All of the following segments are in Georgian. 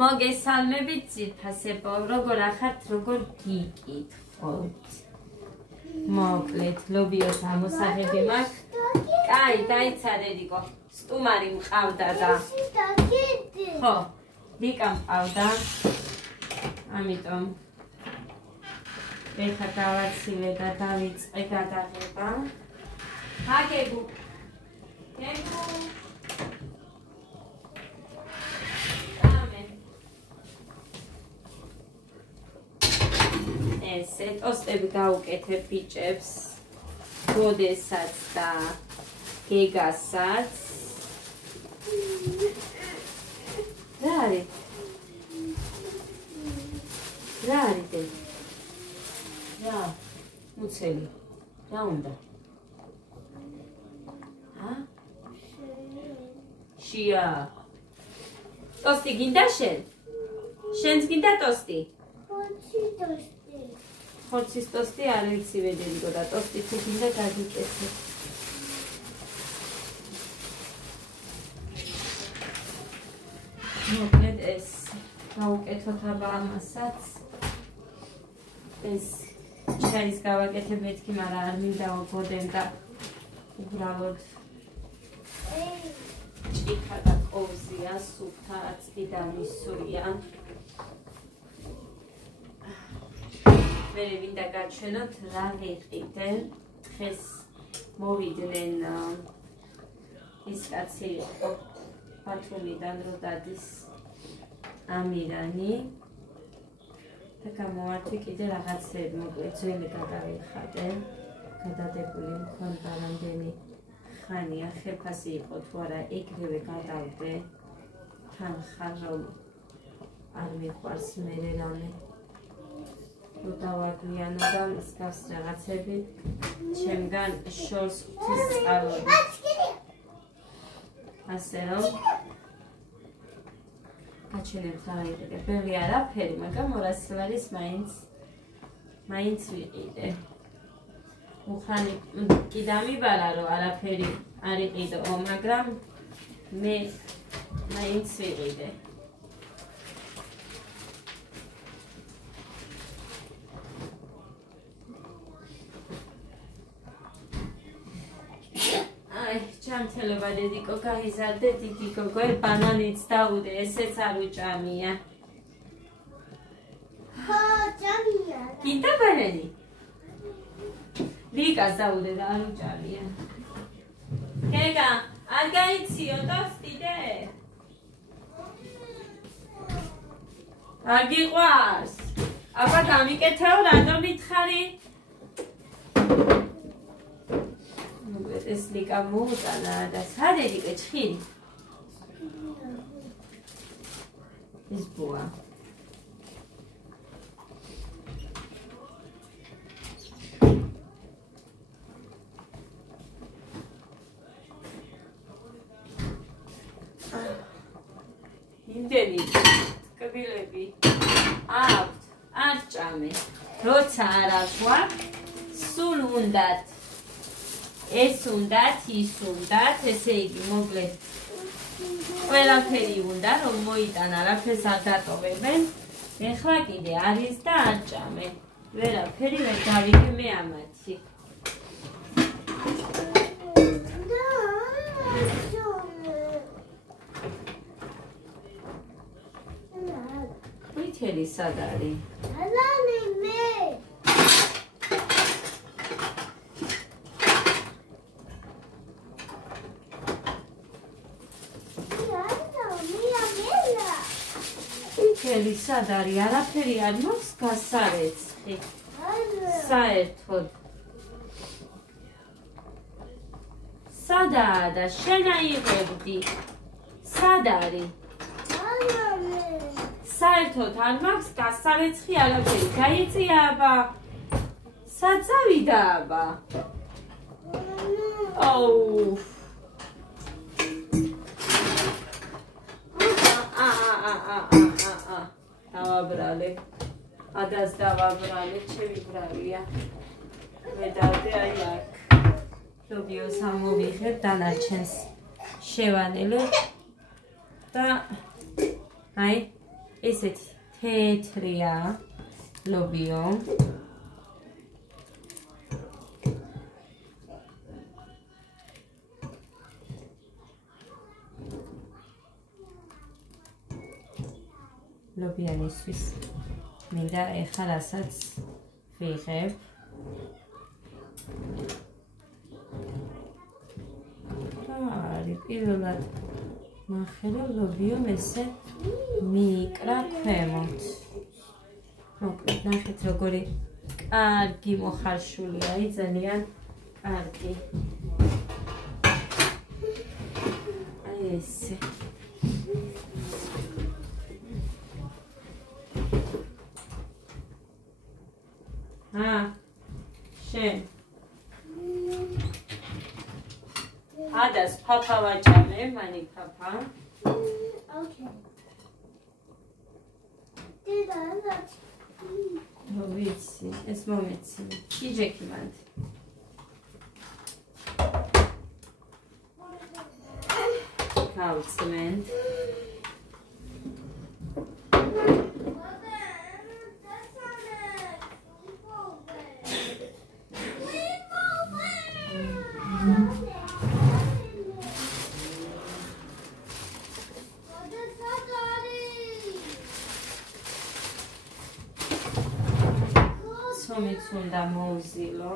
მოგესალმებით ძირფასებო, როგორ ახართ, როგორ გიკითხოთ. მოკლედ, ლობიოს ამოსაღები მაქვს. კაი, დაიცადე დიკო. სტუმარი მყავდა და. ხო, დიკა მყავდა. ამიტომ ეხა გავაცილე და დავიწყე გადაღება. აგებუ. ესე ტოსტები გავუკეთებ ბიჭებს გოდესაც და გეგასაც რა არის რა მუცელი რა უნდა შია ტოსტი გინდა შენს გინდა ტოსტი ხორცის ტოსტი არ ვიცი ვედერიკო და ტოსტი თუ გინდა გაგიკეთე. მოკლედ ეს გავუკეთოთ აბა ამასაც. ეს ჩაის გავაკეთებ მეთქი, მაგრამ არ მინდა ვგოდენ და უბრალოდ ჭიქა და კოვზია, სუფთა წიდა მისურია. მე მინდა გაჩვენოთ რა ვიყიდე. დღეს მოვიდნენ ის კაცი იყო ბათუმიდან რო დადის ამირანი და გამოვარდი კიდე რაღაცები მოკლედ ძველი გადავიხადე. გადადებული მქონდა რამდენი ხანია ხეფასი იყო თუ არა ეგრევე გადავდე თან ხარ რომ არ მიყვარს მე რამე რო დავაგვიანო და მსგავს რაღაცები ჩემგან შორს ღვთის წყალები ასე რომ გაჩვენებთ რა ვიყიდე ბევრი არაფერი მაგრამ 200 ლარის მაინც ვიყიდე უხანი კი დამიბარა რომ არაფერი არ იყიდო მაგრამ მე მაინც ვიყიდე ჩამთელობა დედიკო გაიზარდე დიდი გოგო ბანანიც დაუდე ესეც არ უჭამია ხო ჭამია გინდა ბანანი ლიკას დაუდე და არ უჭამია გეგა არ გაიციო ტოსტიდე არ გიყვარს აბა გამიკეთეო რატომ მითხარი ეს ლიკა მოუტანა და სად ედიკე ჭხილი ეს ბუა იმდენი კბილები აქვთ არ ჭამე როცა არ აქვს სულ უნდათ ეს უნდათ, ის უნდათ, ესე იგი მოკლედ ყველაფერი უნდა რომ მოიტან არაფერს არ დატოვებენ ეხლა კიდე არის და არ ჭამენ ვერაფერი ვერ დავიგე მე ამათი ვითელი სად არის? ვითელი სად არის? არაფერი არ მაქვს გასარეცხი საერთოდ სადაა და შენ აიღებდი სად არის? საერთოდ არ მაქვს გასარეცხი არაფერი გაიწია აბა სად წავიდა აბა აუ დავაბრალე ადას დავაბრალე ჩემი ბრავია მე დავდე აი აქ ლობიოს ამოვიღებ დანარჩენს შევანელებ და აი ესეთი თეთრია ლობიო. ლობიანისთვის მინდა ეხლა რასაც ვიღებ. არის პირველად ნახე რომ ლობიომ ესე მიიკრა ქვემოთ. მოკლედ ნახეთ როგორი კარგი მოხარშულია, ძალიან კარგი. აი ესე. შენ ადას ფაფა ვაჭამე, მანი ფაფა. Okay. Did I not? No ვიცი, ეს მომეცი. იჯექი მანდ. გავწმენთ. სომიც უნდა მოუზილო.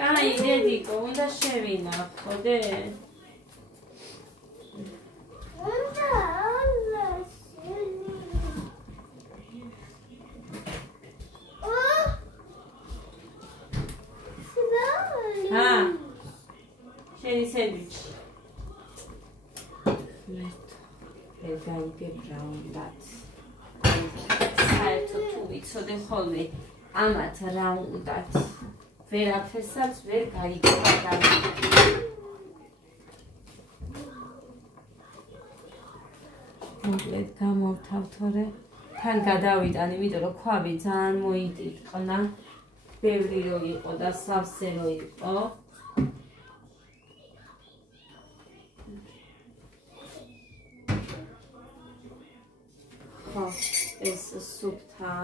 კაი, დედიკო, უნდა შევინახო, დე. შენი სენდვიჩი. მე გაიგებ რა უნდათ. საერთოდ თუ ვიცოდე ხოლმე ამათ რა უნდათ. ვერაფერსაც ვერ გაიგებ და მოკლედ გამოვთავთორე თან გადავიტან, იმიტომ რომ ქვაბი ძალიან მოიტიტყნა, ბევრი რო იყო და სავსე რო იყო. ხო, ეს სუფთა.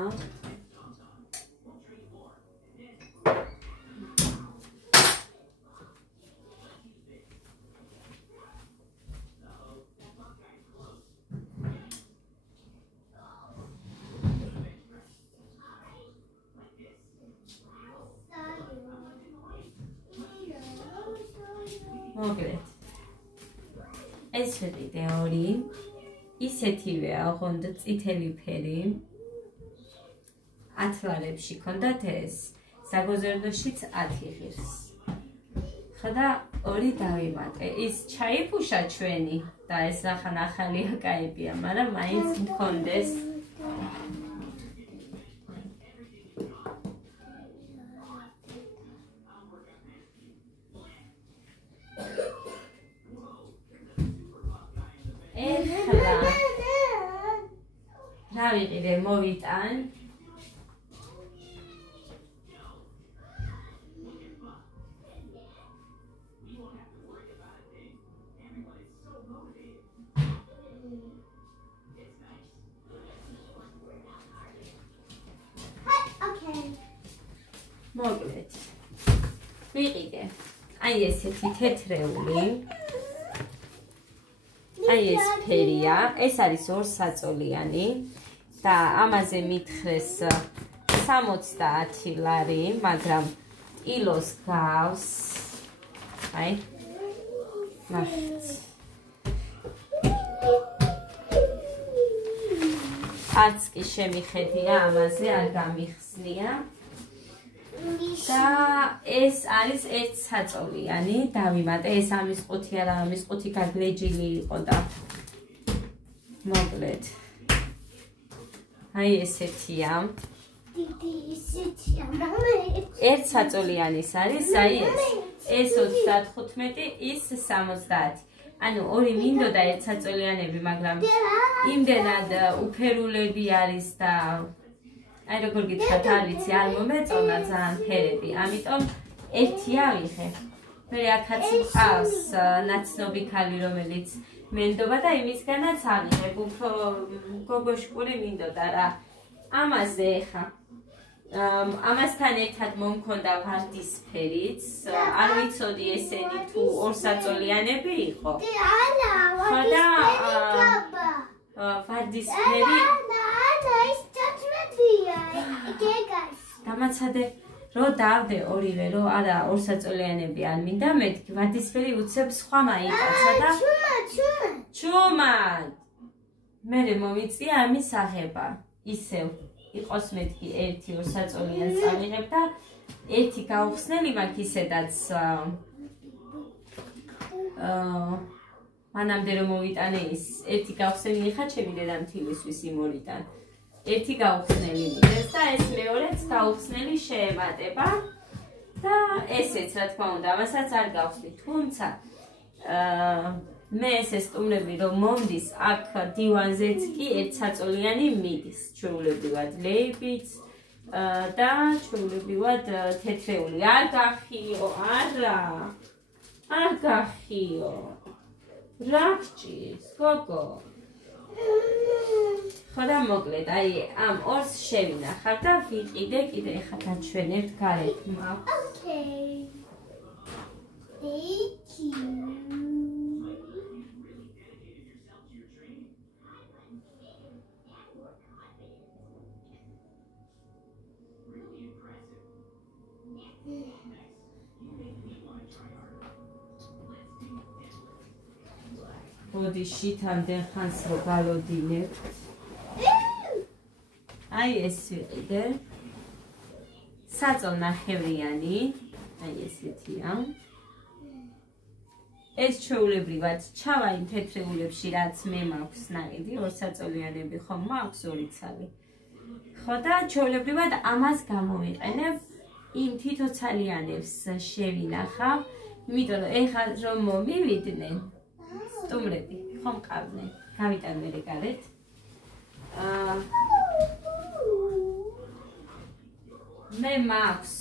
მოკლედ ეს ვიყიდე ორი ისეთივეა, ოღონდ წითელი ფერი. ათლარებში ქონდათ ეს, საგოზერდოშიც 10 ღირს. ხოდა ორი დავიმატე. ის ჩაიფუშა ჩვენი და ეს ახან ახალია კაებია, მაგრამ მაინც მქონდეს. რა ვიყიდე, მოვიტან. მოკლედ ვიყიდე აი ესეთი თეთრეული, აი ეს ფერია, ეს არის 2 საწოლიანი და ამაზე მითხრეს 70 ლარი, მაგრამ კილოს გავს. აი ნახეთ. არც კი შემიხედია ამაზე, არ გამიხსნია. და ეს არის ერთ საწოლიანი, დავიმატე, ეს ამის ყუთი არა, ამის ყუთი გაგლეჯილი იყო და მოკლედ. აი ესეთია. ერთ საწოლიანის არის, აი ეს 35, ის 70. ანუ ორი მინდოდა ერთ საწოლიანები, მაგრამ იმდენად უფერულები არის და აი როგორ გითხრათ, არ ვიცი, არ მომეწონა ძალიან ფერები, ამიტომ ერთი ავიღე. მე აქაც მყავს ნაცნობი ქალი, რომელიც მენდობა და იმისგანაც ავიღებ, უფრო გოგოშკური მინდოდა რა. ამაზე ხა ამასთან ერთად მომქონდა ვარდისფერიც, არ ვიცოდი ესენი თუ ორსაწოლიანები იყო. ხოდა ვარდისფერი დამაცადე რო დავდე ორივე, რო არა ორსაწოლიანები არ მინდა, მეთქი ვარდისფერი უცებ სხვა მაიკაცა და ჩუმა მე მომიწია ამის აღება. ისევ იყოს მეთქი ერთი ორსაწოლიანს წავიღებ და ერთი გავხსნელი მაქვს ისედაც მანამდე რომ მოვიტანე ის ერთი გავხსნელი ხა ჩემი დედამთილისთვის იმ ორიდან. ერთი გავხსნელი მიდეს და ეს მეორეც გავხსნელი შეემატება და ესეც რა თქმა უნდა ამასაც არ გავხსნი, თუმცა მე ესე სტუმრები რომ მომდის აქ დივანზეც კი ერთსაწოლიანი მიდის ჩვეულებრივად ლეიბიც და ჩვეულებრივად თეთრეული არ გახიო არა არ გახიო რა გჭირს გოგო ხოდა მოკლედ აი ამ ორს შევინახავ და ვიყიდე კიდე ხა დაჩვენებთ გარეთ მაქვს Thank you. მოდი შითამდე ხანს რო გალოდინებთ. აი ეს ვიყიდე. საწოლნახევრიანი, აი ესეთია. ეს ჩვეულებრივად ჩავა იმ თეთრეულებში, რაც მე მაქვს ნაიდი, ორსაწოლიანები ხომ მაქვს ორი ცალი. ხო და ჩვეულებრივად ამას გამოვიყენებ, იმ თითოცალიანებს შევინახავ, იმიტომ რომ ეხლა რომ მომივიდნენ სტუმრები ხომ ყავდნენ, გავიტან მე გარეთ. მე მაქვს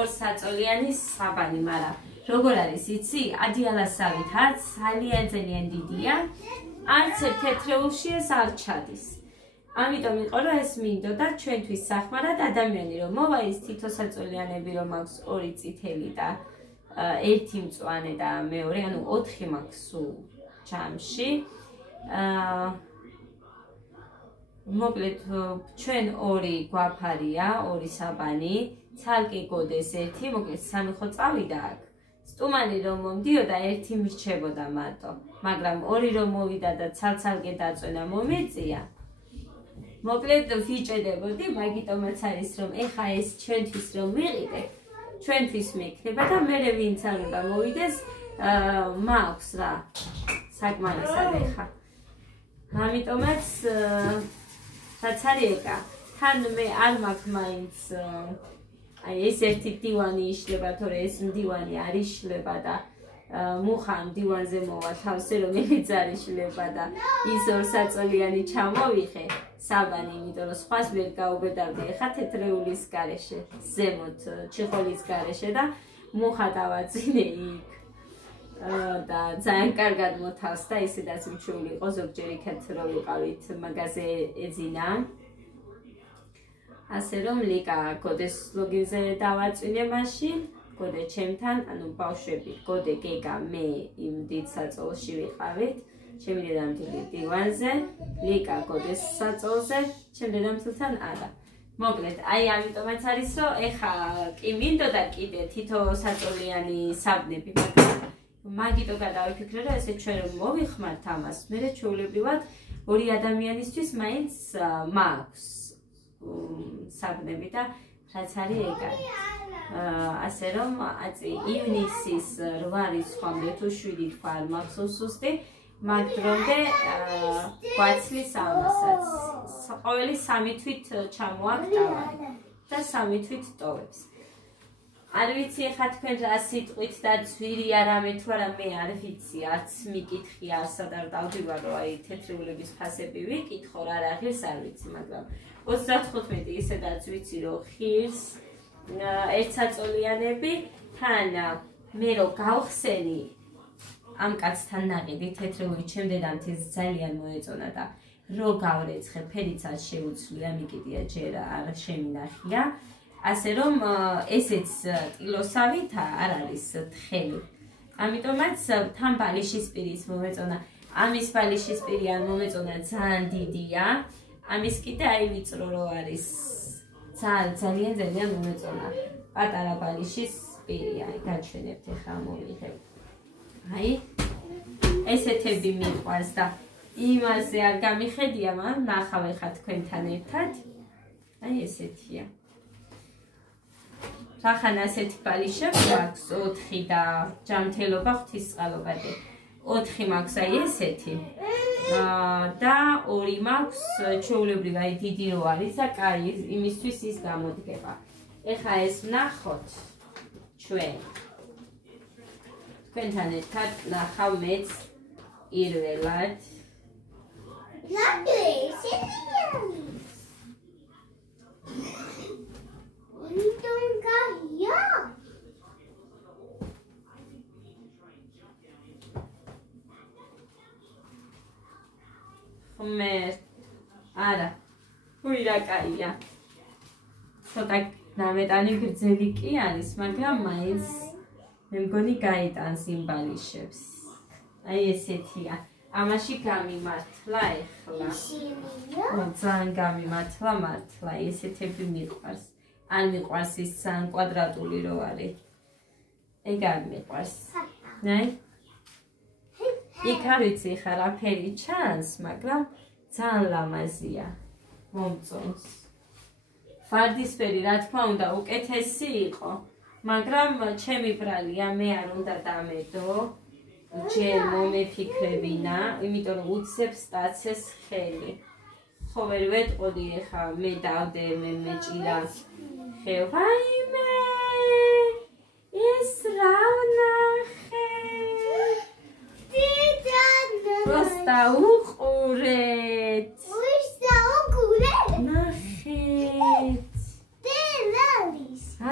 ორსაწოლიანი საბანი, მაგრამ როგორ არის იცი, ადიალასავით არც ძალიან დიდია, არც ერთ თეთრეულში ეს არ ჩადის. ამიტომ იყო რომ ეს მინდოდა ჩვენთვის სახმარად ადამიანი რომ მოვა ის თითოსაწოლიანები რომ აქვს ორი წითელი და ერთი მწვანე და მეორე, ანუ 4 მაქვს სულ ჩამში. მოკლედ ჩვენ ორი გვაფარია, ორი საბანი, ცალკე გოდეს ერთი, მოკლედ 3 ხო წავიდა აქ. სტუმარი რომ მომდიოდა ერთი მრჩებოდა მარტო, მაგრამ ორი რომ მოვიდა და ცალ-ცალკე დაწვენა მომეწია. მოკლედ ვიჭედებოდი, მაგიტომაც არის რომ ეხა ეს ჩვენთვის რომ ვიყიდე, ჩვენთვის მექნება და მე ვინც არ უნდა მოვიდეს, მაქვს რა. საკმარისად ეხა. ამიტომაც რაც არის ეკა, თან მე არ მაქვს მაინც აი ეს ერთი დივანი იშლება, თორე ეს დივანი არ იშლება და მუხა დივანზე მოვა თავზე რომელიც არ იშლება და ის ორსაწოლიანი ჩამოვიხე საბანი, იმიტომ რომ სხვას ვერ გაუბედავდი ეხა თეთრეულის გარეშე, ზემოთ ჩიხოლის გარეშე და მუხა დავაწინე იქ. და ძალიან კარგად მოთავს და ისედაც მიჩვეული იყო ზოგჯერ იქაც რომ ვიყავით მაგაზე ეძინა. ასე რომ ლიკა გოდეს ლოგინზე დავაწვინე მაშინ, გოდე ჩემთან, ანუ ბავშვები, გოდე გეგა მე იმ დიდ საწოლში ვიყავით, ჩემი დედამთილი დივანზე, ლიკა გოდეს საწოლზე, ჩემ დედამთილთან არა. მოკლედ, აი ამიტომაც არის რომ ეხა კი მინდოდა კიდე თითო საწოლიანი საბნები, მაგრამ მაგიტო გადავიფიქრე რომ ესე ჩვენ რომ მოვიხმართ ამას, მე ჩვეულებრივად ორი ადამიანისთვის მაინც მაქვს საგნები და რაც არის ეგ არის. ასე რომ ივნისის 8-ის ხომდე თუ 7 თქვა არ მახსოვს ზუსტი, მაგ დრომდე გვაცლის ამასაც. ყოველი 3 თვით ჩამოაგდავა და 3 თვით ტოვებს. არ ვიცი ხა თქვენ რა სიტყვით და ძვირია რამე თუ არა მე არ ვიცი, არც მიკითხი არსად არ დავდივარ რომ აი თეთრიულების ფასები ვიკითხო რა ღირს არ ვიცი, მაგრამ 35 ისედაც ვიცი რომ ღირს ერთსაწოლიანები თან მე რომ გავხსენი ამ კაცთან ნაყიდი თეთრიული ჩემ დედამთის ძალიან მოეწონა და რო გავრეცხე ფერიც არ შეუცვლია მიკიდია ჯერ არ შემინახია. ასე რომ ესეც ტილოსავითა არ არის თხელი. ამიტომაც თან ბალიშისპირის მომეწონა. ამის ბალიშისპირი ან მომეწონა ძალიან დიდია. ამის კიდე აი ვიწრო რო არის. ძალიან მომეწონა. პატარა ბალიშისპირია, აი გაჩვენებთ ახლა მოვიღებ. აი ესეთები მიყვარს და იმაზე არ გამიხედია, მაგრამ ნახავ ახლა თქვენთან ერთად. აი ესეთია. რახან ასეთი ბალიშები აქვს 4 და ჯამთელობა ღვთისწყალობადი 4 მაქვს აი ესეთი და 2 მაქვს ჩვეულებრივ აი დიდი რო არის და კაი იმისთვის ის გამოდგება. ეხა ეს ვნახოთ ჩვენ თქვენთან ერთად ნახავ მეც პირველად არა, უი რა კაია. ცოტა ნამეტანი გრძელი კი არის, მაგრამ მაინც მე მგონი გაიტანს იმ ბალიშებს. აი ესეთია. ამაში გამიმართლა ეხლა. ძალიან გამიმართლა მართლა, ესეთები მიყვარს. არ მიყვარს ის ძალიან კვადრატული რო არის. ეგ არ მიყვარს. ნაი? იქ არ ვიცი ხა რა ფერი ჩანს, მაგრამ ძალიან ლამაზია. მომწონს. ვარდისფერი რა თქმა უნდა უკეთესი იყო, მაგრამ ჩემი ბრალია მე არ უნდა დამედო. ჯერ მომეფიქრებინა, იმიტომ რომ უცებს სტაცეს ხელი. ხო ვერ ვეტყოდი ხა მე დავდე მე მეჭირა ხევაიმე ეს რა ვნახე პროსტა უყურეთ ნახეთ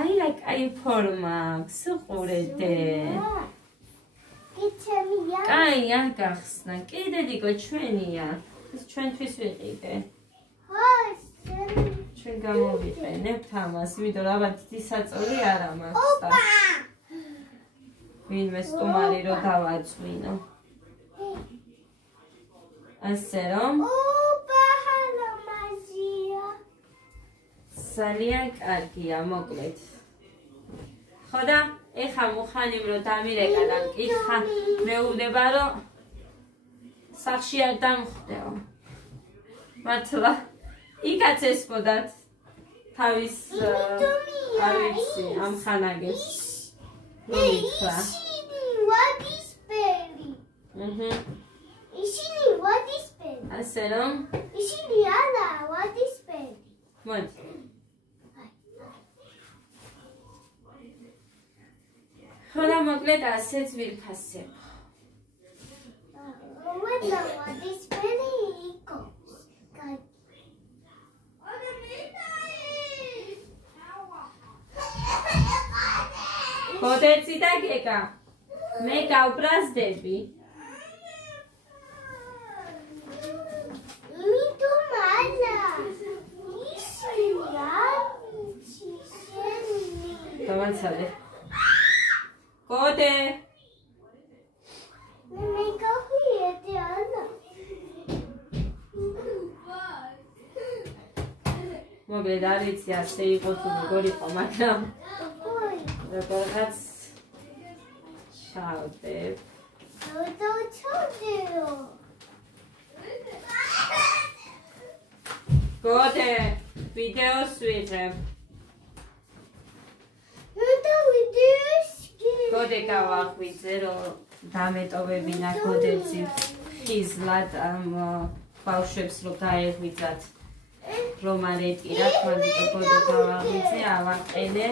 აი რა კაი ფორმა აქვს უყურეთე კაი არ გახსნა კიდე დიგო ჩვენია ეს ჩვენთვის ვიყიდე ჩვენ გამოვიყენებთ ამას, იმიტომ რომ აბა დიდი საწოლი არა მაქვს და ვინმე სტუმარი რო დავაწვინო. ასე რომ ძალიან კარგია, მოკლედ. ხო და ეხა მუხანიმ რო დამირეკა და მკითხა, მეუბნება რომ სახში არ დამხვდეო. მართლა იქაც ესპოდათ თავის არ ვიცი ამ ხანაგებს მოიქვა ისინი ვადისპერი ასე რომ ისინი არა ვადისპერი მოდი ხოდა მოკლედ ასეც ვირფასებ ვედა ვადისპერი იყო ხოდეცი და გეკა მე გავბრაზდები მითუმ ალა ისინი დავაცალე ხოდე მე გავიეთე ალა მოკლედ არ ვიცი ასე იყო თუ როგორ იყო მაგრამ როგორც ჩავდებ. ჩავდეო. გოდე ვიდეოს ვიღებ. გოდე გავაღვიძე რომ დამეტოვებინა გოდეცი ხიზლად ამ ბავშვებს რომ გაეღვიძათ რომ არ ეტირათ მაგიტო გოდე გავაღვიძე ავაყენე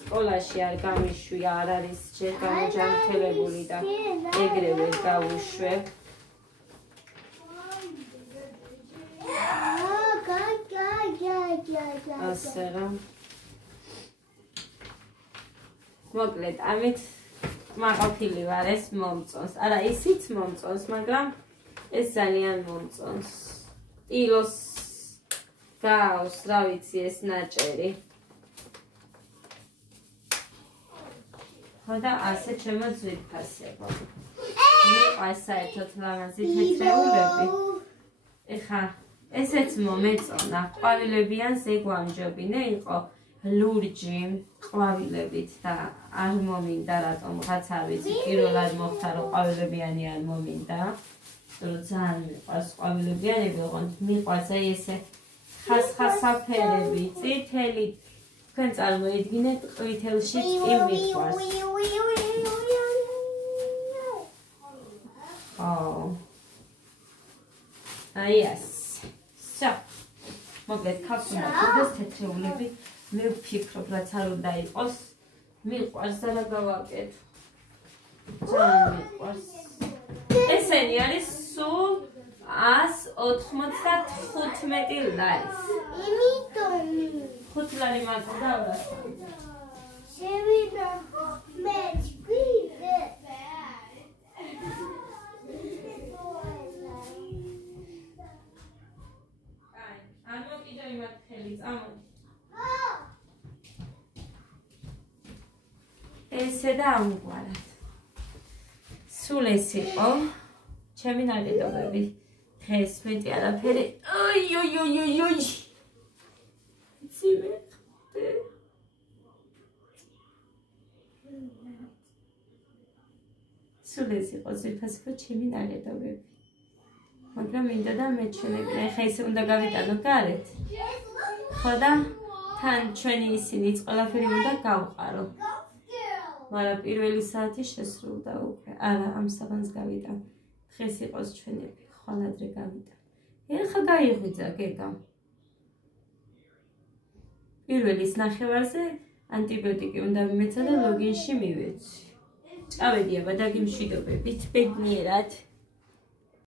სკოლაში არ გამიშვია არ არის ჯერ გამოჯანმრთელებული და ეგრევე გავუშვებ ასე რომ მოკლედ ამით მაყოფილი ვარ ეს მომწონს არა ისიც მომწონს მაგრამ ეს ძალიან მომწონს ტილოს გავს რა ვიცი ეს ნაჭერი ხო და ასე ჩემო ძვირფასებო მიყვარს საერთოდ ლამაზი თეთრეულები ეხა ესეც მომეწონა ყვავილებიან ზეგ ვამჯობინე იყო ლურჯი ყვავილებით და არ მომინდა რატომღაც არ ვიცი პირველად მოხდა რომ ყვავილებიანი არ მომინდა რომ ძალიან მიყვარს ყვავილებიანები ოღონდ მიყვარს აი ესე ხასხასაფერები წითელი თქვენ წარმოიდგინეთ ყვითელშიც კი მიყვარს აი ეს მოკლედ ქაფუნა კიდეს თეთრეულები მე ვფიქრობ რაც არ უნდა იყოს მიყვარს და რა გავაკეთო ძალიან მიყვარს ესენი არის სულ 195 ლარის იმიტომ 5 ლარი მაქვს და შევიდა მეც ვიდე არ მოკიდე იმათ ხელი წამოდი ესე და ამგვარად სულ ეს იყო ჩემი ნაკეთობები დღეს მეტი არაფერი ოი ციმეთე სულ ეს იყო ზირფასება ჩემი ნაკეთობები მაგრამ მინდა და მეჩვენებინა ეხა ისე უნდა გავიტანო გარეთ ხო და თან ჩვენი ისინიც ყველაფერი უნდა გავყარო მაგრამ პირველი საათი შესრულდა უკვე არა ამ საღამოს გავიტან დღეს იყოს ჩვენები ხვალ ადრე გავიტან ეხა გაიღვიძა გეგამ პირველის ნახევარზე ანტიბიოტიკი უნდა მიმეცა და ლოგინში მივეცი წავედი აბა დაგიმშვიდობებით ბედნიერად